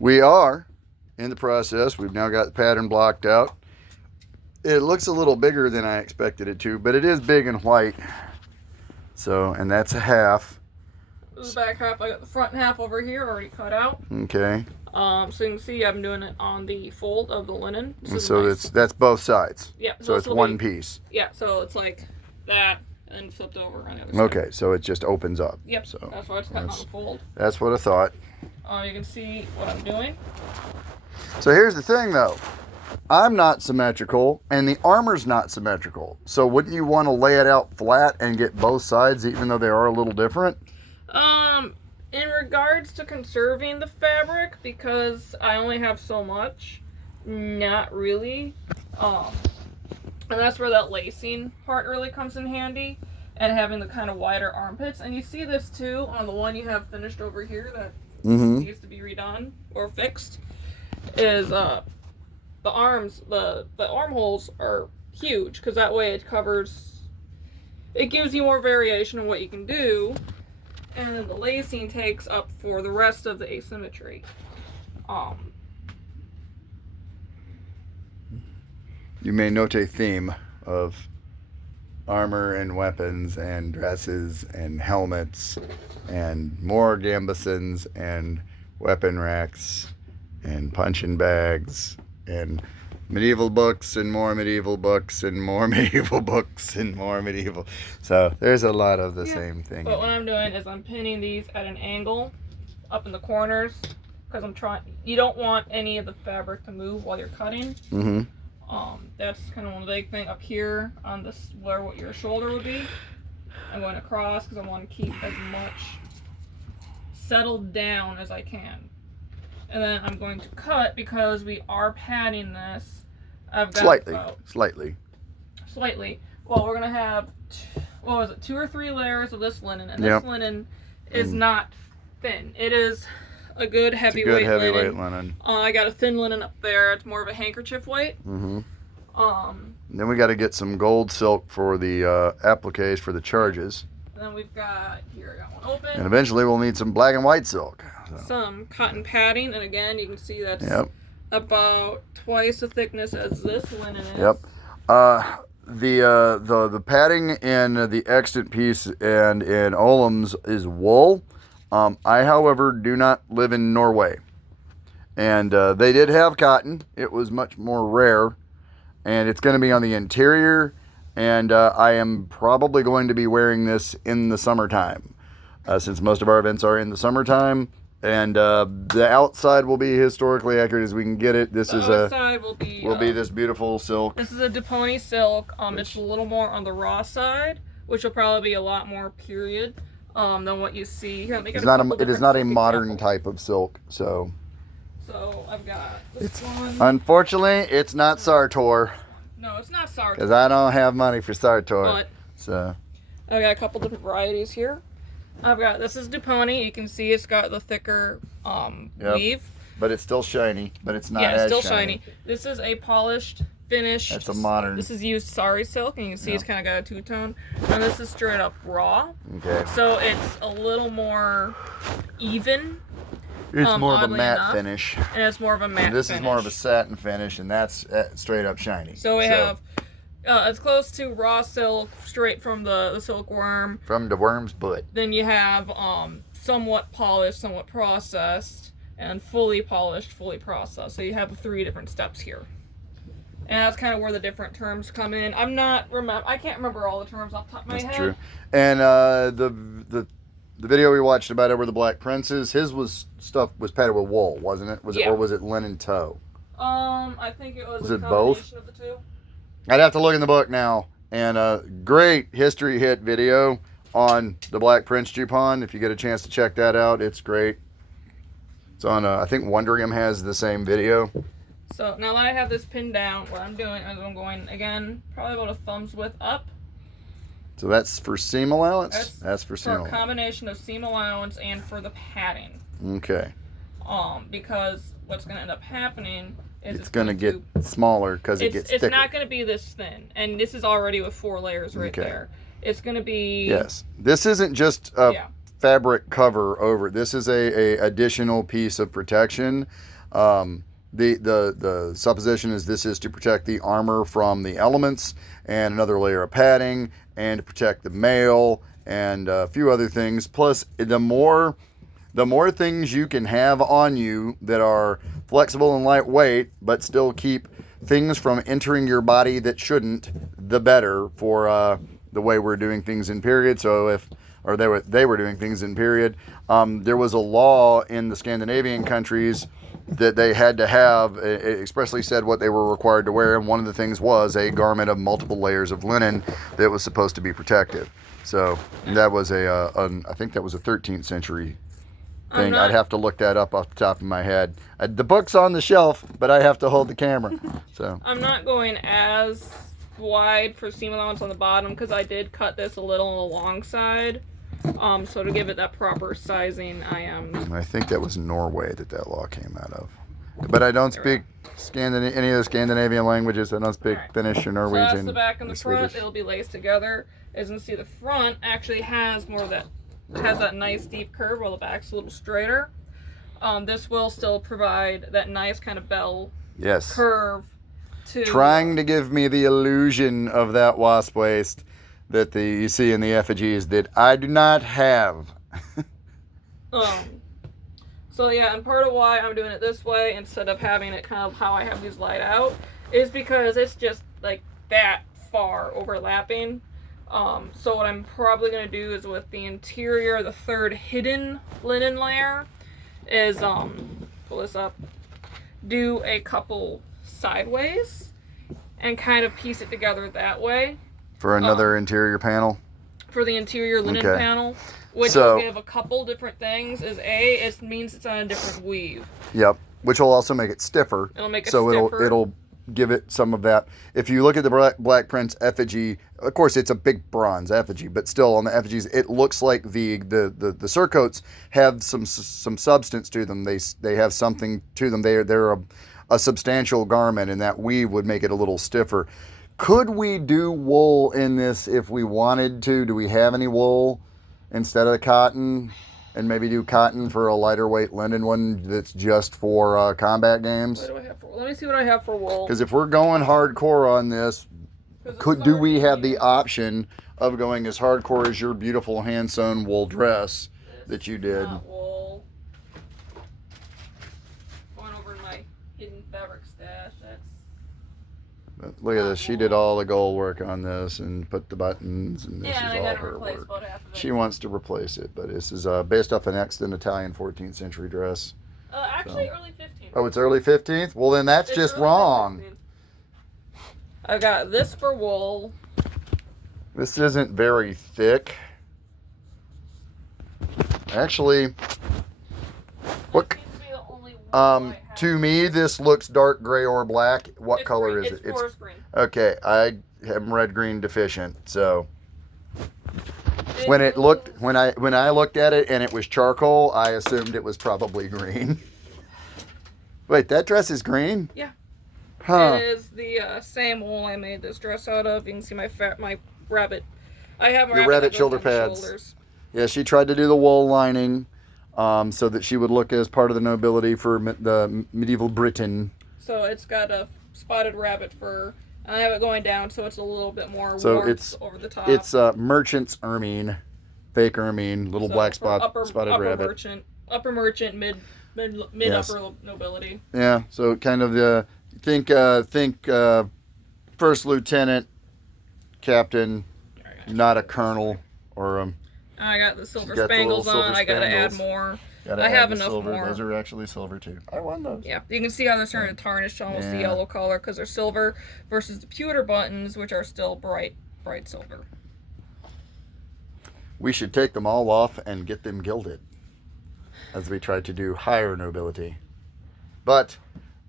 We are in the process. We've now got the pattern blocked out. It looks a little bigger than I expected it to, but it is big and white. So, and that's a half. This is the back half. I got the front half over here already cut out. Okay. So you can see I'm doing it on the fold of the linen. So nice. that's both sides. Yeah. So it's one piece. Yeah. So it's like that, and then flipped over on the other side. Okay. So it just opens up. Yep. So that's why it's cut on the fold. That's what I thought. You can see what I'm doing. So here's the thing, though. I'm not symmetrical, and the armor's not symmetrical. So wouldn't you want to lay it out flat and get both sides, even though they are a little different? In regards to conserving the fabric, because I only have so much, not really. And that's where that lacing part really comes in handy, and having the kind of wider armpits. And you see this too on the one you have finished over here that needs to be redone or fixed. Is the arms, the armholes are huge, because that way it gives you more variation in what you can do. And then the lacing takes up for the rest of the asymmetry. You may note a theme of armor and weapons and dresses and helmets and more gambesons and weapon racks and punching bags and medieval books and more medieval books and more medieval books and more medieval. So there's a lot of the same thing. But what I'm doing is I'm pinning these at an angle up in the corners, because you don't want any of the fabric to move while you're cutting. That's kind of one big thing up here on this, where what your shoulder would be. I'm going across because I want to keep as much settled down as I can. And then I'm going to cut, because we are padding this. I've got Slightly. Well, we're going to have, 2 or 3 layers of this linen. And this linen is not thin. It is a good heavyweight linen. I got a thin linen up there. It's more of a handkerchief weight. Then we got to get some gold silk for the appliques for the charges. And then we've got, here I got one open. And eventually we'll need some black and white silk. So. Some cotton padding, and again, you can see that's about twice the thickness as this linen is. The padding in the extant piece and in Olam's is wool. I, however, do not live in Norway. And they did have cotton. It was much more rare. And it's going to be on the interior. And I am probably going to be wearing this in the summertime. Since most of our events are in the summertime. And the outside will be historically accurate as we can get it. This will be this beautiful silk. This is a Duponi silk. It's a little more on the raw side, which will probably be a lot more period than what you see here. It is not a modern type of silk, so. So I've got this one. Unfortunately, it's not Sartor. No, it's not Sartor. Because I don't have money for Sartor. But so I've got a couple different varieties here. This is Duponi. You can see it's got the thicker weave. But it's still shiny, but it's not as still shiny. This is a polished, finished. That's a modern. This is used sari silk, and you can see it's kind of got a two-tone. And this is straight up raw. Okay. So it's a little more even. It's more of a matte finish. And it's more of a matte finish. This is more of a satin finish, and that's straight up shiny. So we have... it's close to raw silk, straight from the silkworm. From the worm's butt. Then you have somewhat polished, somewhat processed, and fully polished, fully processed. So you have 3 different steps here. And that's kind of where the different terms come in. I can't remember all the terms off the top of my head. That's true. And the video we watched about Edward the Black Prince's, his stuff was padded with wool, wasn't it? Or was it linen tow? I think it was a it combination both? of the two. I'd have to look in the book now. And a great history hit video on the Black Prince Jupon. If you get a chance to check that out, it's great. It's on, I think Wonderingham has the same video. So now that I have this pinned down, what I'm doing is I'm going, again, probably about a thumb's width up. So that's for seam allowance? That's for seam allowance. For a combination of seam allowance and for the padding. Okay. Because what's going to end up happening is it's going to get smaller because it gets thicker. It's not going to be this thin. And this is already with 4 layers right there. It's going to be... Yes. This isn't just fabric cover over. This is a additional piece of protection. The supposition is this is to protect the armor from the elements, and another layer of padding, and to protect the mail, and a few other things. Plus, the more things you can have on you that are flexible and lightweight, but still keep things from entering your body that shouldn't, the better for the way we're doing things in period. So they were doing things in period. There was a law in the Scandinavian countries that they had to have. It expressly said what they were required to wear, and one of the things was a garment of multiple layers of linen that was supposed to be protective. So that was I think that was a 13th century thing. I'd have to look that up off the top of my head. The book's on the shelf, but I have to hold the camera. So I'm not going as wide for seam allowance on the bottom because I did cut this a little on the long side. So to give it that proper sizing, I think that was Norway that law came out of. But I don't speak any of the Scandinavian languages. I don't speak Finnish or Norwegian. So that's the back and the front. Swedish. It'll be laced together. As you can see, the front actually has more of that, has that nice deep curve while the back's a little straighter. This will still provide that nice kind of bell curve. Trying to give me the illusion of that wasp waist that you see in the effigies that I do not have. So yeah, and part of why I'm doing it this way instead of having it kind of how I have these laid out is because it's just like that far overlapping. So what I'm probably going to do is with the interior, the third hidden linen layer, is pull this up, do a couple sideways and kind of piece it together that way. For another interior panel? For the interior linen panel, which will give a couple different things. It means it's on a different weave. Yep, which will also make it stiffer. It'll make it stiffer. It'll give it some of that. If you look at the Black Prince effigy, of course it's a big bronze effigy, but still on the effigies it looks like the surcoats have some substance to them. They have something to them. They're a substantial garment, and that weave would make it a little stiffer. Could we do wool in this if we wanted to? Do we have any wool instead of cotton? And maybe do cotton for a lighter weight linen one that's just for combat games? What do I have for? Let me see what I have for wool. Because if we're going hardcore on this, do we have the option of going as hardcore as your beautiful hand-sewn wool dress that you did? Not wool. Going over in my hidden fabric stash. But look at this. She did all the gold work on this and put the buttons, and this is all her work. She wants to replace it, but this is based off an extant Italian 14th century dress. Actually, early 15th. Oh, it's early 15th? Well, then that's just wrong. I got this for wool. This isn't very thick. Actually, what? To me, this looks dark gray or black. What color is it? It's forest green. Okay, I am red green deficient, so when I looked at it and it was charcoal, I assumed it was probably green. Wait, that dress is green? Yeah. Huh. It is the same wool I made this dress out of. You can see my rabbit. I have my rabbit shoulder pads. Shoulders. Yeah, she tried to do the wool lining. So that she would look as part of the nobility for the medieval Britain. So it's got a spotted rabbit fur. And I have it going down, so it's a little bit more it's over the top. It's merchant's ermine, fake ermine, little black spotted rabbit. Upper merchant, mid upper nobility. Yeah, so kind of think first lieutenant, captain, not a colonel or I got the silver spangles on. I gotta add more. I have enough more. Those are actually silver too. I won those. Yeah, you can see how they're starting to tarnish almost the yellow color because they're silver versus the pewter buttons, which are still bright silver. We should take them all off and get them gilded, as we try to do higher nobility. But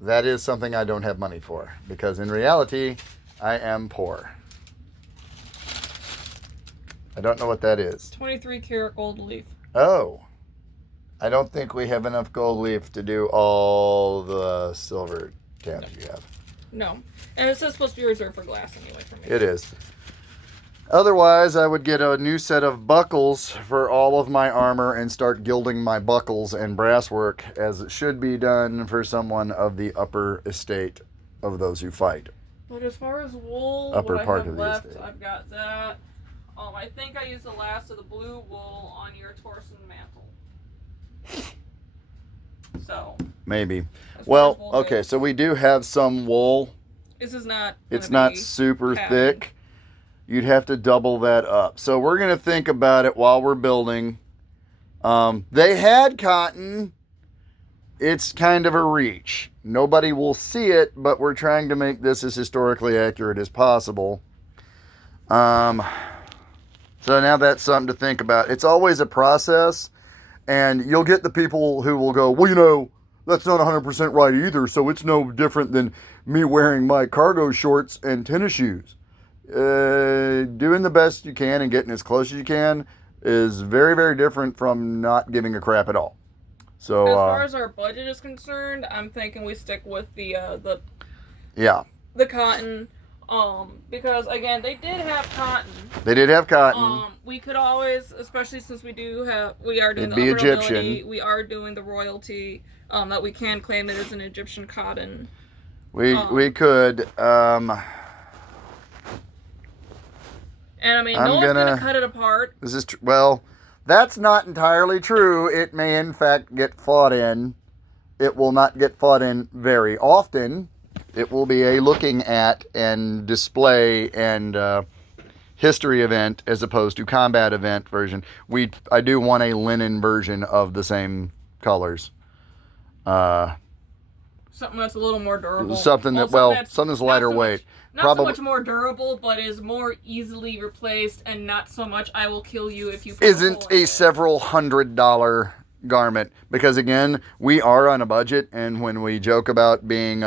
that is something I don't have money for, because in reality, I am poor. I don't know what that is. 23 karat gold leaf. Oh. I don't think we have enough gold leaf to do all the silver tabs you have. No. And this is supposed to be reserved for glass anyway for me. It is. Otherwise, I would get a new set of buckles for all of my armor and start gilding my buckles and brasswork, as it should be done for someone of the upper estate of those who fight. But as far as wool, Upper what I part have of the left, estate. I've got that. I think I used the last of the blue wool on your Torsen mantle. So. Maybe. As far Well, as wool okay, goes, so we do have some wool. this is not. It's gonna not be super padded. thick. You'd have to double that up. So we're going to think about it while we're building. They had cotton. It's kind of a reach. Nobody will see it, but we're trying to make this as historically accurate as possible. So now that's something to think about. It's always a process, and you'll get the people who will go, well, you know, that's not 100% right either, so it's no different than me wearing my cargo shorts and tennis shoes. Doing the best you can and getting as close as you can is very, very different from not giving a crap at all. So As far as our budget is concerned, I'm thinking we stick with the yeah, cotton. Because again, they did have cotton. they did have cotton. We could always, especially since we are doing It'd the be upper Egyptian. nobility, we are doing the royalty. That we can claim it as an Egyptian cotton. We could. And I mean, I'm no one's gonna- gonna cut it apart. This is well. That's not entirely true. It may, in fact, get fought in. It will not get fought in very often. It will be a looking at and display and history event as opposed to combat event version. I do want a linen version of the same colors. Something that's a little more durable. Something Well, that's something's lighter not so weight. much- Not Probably- so much more durable, but is more easily replaced, and not so much "I will kill you if you." put Isn't hole in a it." several $100 garment, because again, we are on a budget, and when we joke about being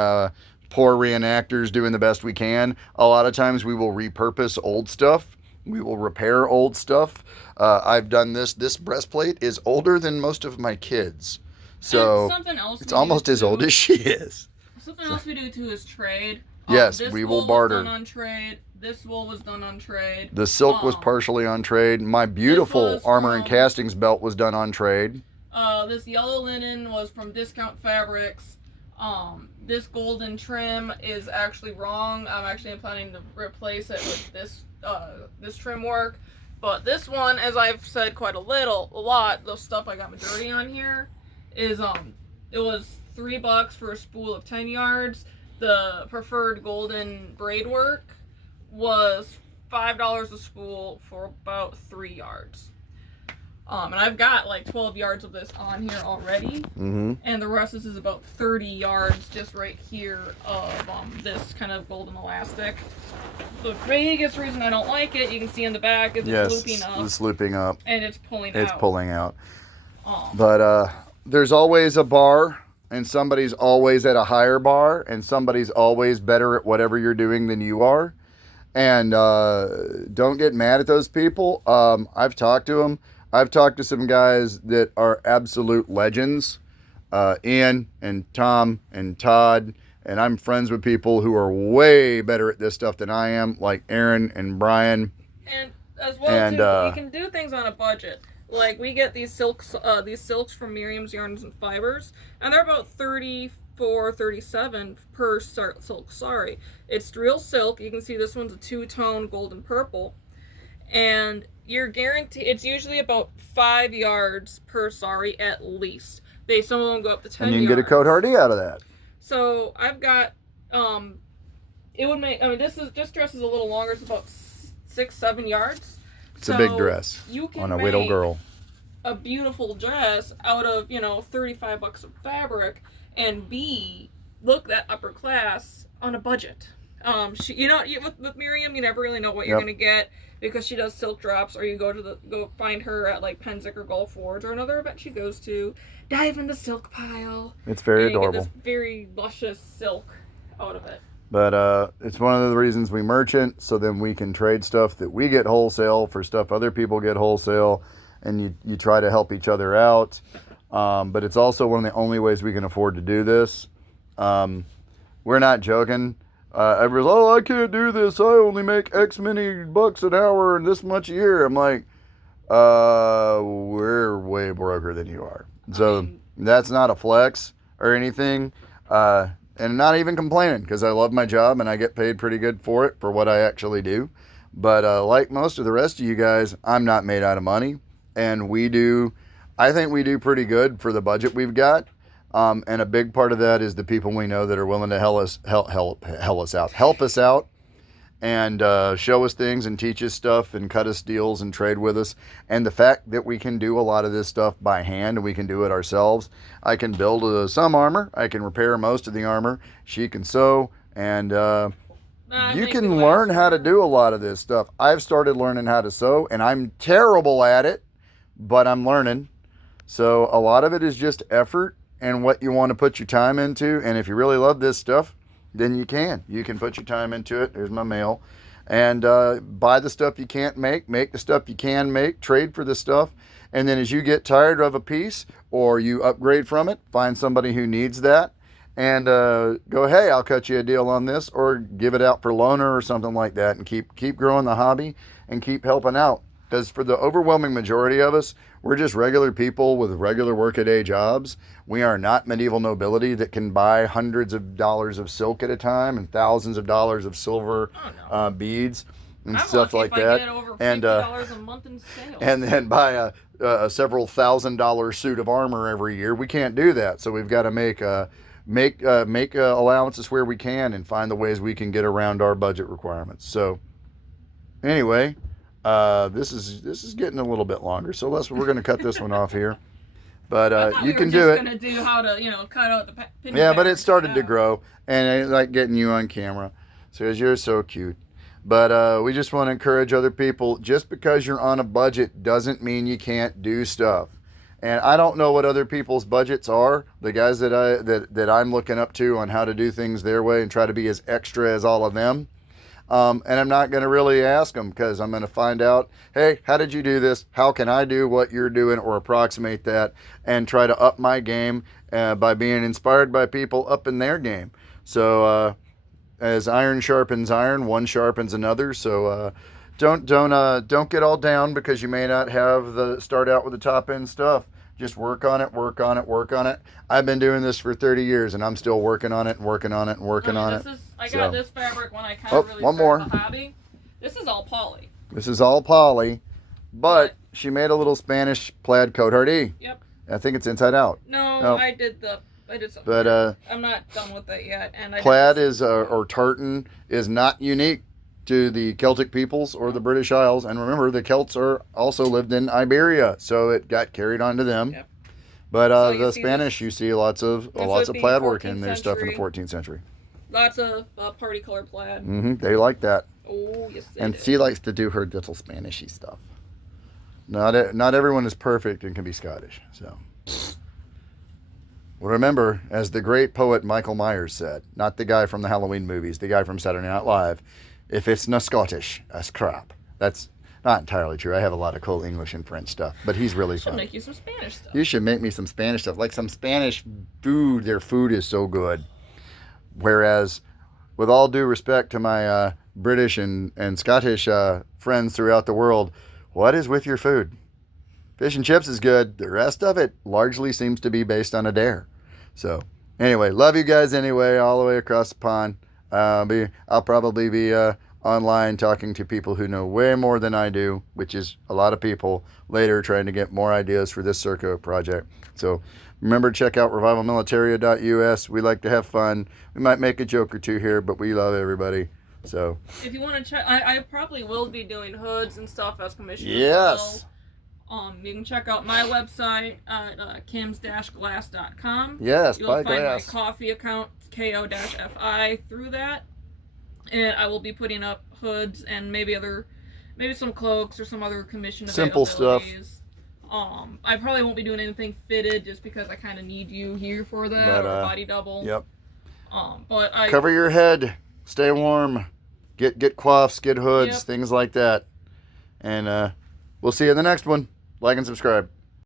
poor reenactors doing the best we can, a lot of times we will repurpose old stuff. We will repair old stuff. I've done this. This breastplate is older than most of my kids, so And something else it's we do almost as too- old as she is. Something else we do too is trade. Yes, this we wool will barter. Was done on trade. This wool was done on trade. The silk was partially on trade. My beautiful was armor and from- castings belt was done on trade. This yellow linen was from Discount Fabrics. This golden trim is actually wrong. I'm actually planning to replace it with this trim work. But this one, as I've said a lot, the stuff I got majority on here is it was $3 for a spool of 10 yards. The preferred golden braid work was $5 a spool for about 3 yards. And I've got like 12 yards of this on here already. Mm-hmm. And the rest is about 30 yards just right here of this kind of golden elastic. The biggest reason I don't like it, you can see in the back, is Yes, it's looping up. it's looping up. And it's pulling It's out. pulling out. Um, But there's always a bar, and somebody's always at a higher bar, and somebody's always better at whatever you're doing than you are. And don't get mad at those people. I've talked to them. I've talked to some guys that are absolute legends. Ian and Tom and Todd. And I'm friends with people who are way better at this stuff than I am, like Aaron and Brian. And as well, And, too, you can do things on a budget. Like, we get these silks from Miriam's Yarns and Fibers, and they're about $34-37 per silk sari. It's real silk. You can see this one's a two-tone golden purple. And you're guaranteed, it's usually about 5 yards per sari at least. Some of them go up to 10 And you can yards. get a coat hardy out of that. So I've got, it would make, this dress is a little longer. It's about 6-7 yards. It's a big dress You can on a make little girl. a beautiful dress out of, $35 of fabric, and look that upper class on a budget. With Miriam, you never really know what you're gonna get, because she does silk drops, or you go find her at like Penzic or Gulf Forge or another event she goes to. Dive in the silk pile. It's very and you adorable. get this very luscious silk out of it. But it's one of the reasons we merchant, so then we can trade stuff that we get wholesale for stuff other people get wholesale, and you try to help each other out. But it's also one of the only ways we can afford to do this. We're not joking. everyone's, oh, I can't do this. I only make X many bucks an hour and this much a year. I'm like, we're way broker than you are. So that's not a flex or anything. And not even complaining because I love my job and I get paid pretty good for it for what I actually do. But like most of the rest of you guys, I'm not made out of money. And I think we do pretty good for the budget we've got. And a big part of that is the people we know that are willing to help us out and show us things and teach us stuff and cut us deals and trade with us. And the fact that we can do a lot of this stuff by hand and we can do it ourselves. I can build some armor. I can repair most of the armor. She can sew. And you can learn how to do a lot of this stuff. I've started learning how to sew, and I'm terrible at it, but I'm learning. So a lot of it is just effort and what you want to put your time into. And if you really love this stuff, then you can put your time into it. There's my mail. And buy the stuff you can't make the stuff you can make, trade for the stuff. And then as you get tired of a piece or you upgrade from it, find somebody who needs that and go, hey, I'll cut you a deal on this, or give it out for loaner or something like that, and keep growing the hobby and keep helping out. Because for the overwhelming majority of us, we're just regular people with regular workaday jobs. We are not medieval nobility that can buy hundreds of dollars of silk at a time and thousands of dollars of silver beads and stuff like that. Get over $50 a month in sales. And then buy a several $1,000 suit of armor every year. We can't do that. So we've got to make allowances where we can and find the ways we can get around our budget requirements. So anyway. This is getting a little bit longer, so we're going to cut this one off here. But you can do it. Going to do how to cut out the pin. Yeah, but it started to grow, and I like getting you on camera, because you're so cute. But we just want to encourage other people. Just because you're on a budget doesn't mean you can't do stuff. And I don't know what other people's budgets are. The guys that I'm looking up to on how to do things their way and try to be as extra as all of them. And I'm not going to really ask them, because I'm going to find out, hey, how did you do this? How can I do what you're doing or approximate that, and try to up my game by being inspired by people up in their game. So as iron sharpens iron, one sharpens another. So don't get all down because you may not have start out with the top end stuff. Just work on it, work on it, work on it. I've been doing this for 30 years, and I'm still working on it and working on it and working on it. I got this fabric when I kind of really started the hobby. This is all poly. This is all poly, but she made a little Spanish plaid coat hardy. Yep. I think it's inside out. No, I did something. But I'm not done with it yet. And plaid or tartan is not unique to the Celtic peoples or the British Isles. And remember, the Celts also lived in Iberia, so it got carried on to them. Yep. But the Spanish, you see lots of plaid work in their stuff in the 14th century. Lots of party color plaid. Mm-hmm. They like that. Oh, yes, they And do. she likes to do her little Spanishy stuff. Not everyone is perfect and can be Scottish. So remember, as the great poet Michael Myers said, not the guy from the Halloween movies, the guy from Saturday Night Live, if it's not Scottish, that's crap. That's not entirely true. I have a lot of cool English and French stuff, but he's really fun. I should make you some Spanish stuff. You should make me some Spanish stuff, like some Spanish food. Their food is so good. Whereas, with all due respect to my British and Scottish friends throughout the world, what is with your food? Fish and chips is good. The rest of it largely seems to be based on a dare. So, anyway, love you guys anyway, all the way across the pond. I'll probably be online talking to people who know way more than I do, which is a lot of people, later trying to get more ideas for this surcoat project. So remember to check out revivalmilitaria.us. We like to have fun. We might make a joke or two here, but we love everybody. So if you want to check, I probably will be doing hoods and stuff as commissioned. Yes. You can check out my website at kims-glass.com. Yes, You'll buy find glass. my coffee account, ko-fi, through that. And I will be putting up hoods and maybe some cloaks or some other commission Simple stuff. I probably won't be doing anything fitted just because I kind of need you here for that, or body double. Yep. But cover your head, stay warm, get coiffs, get hoods, things like that. And we'll see you in the next one. Like and subscribe.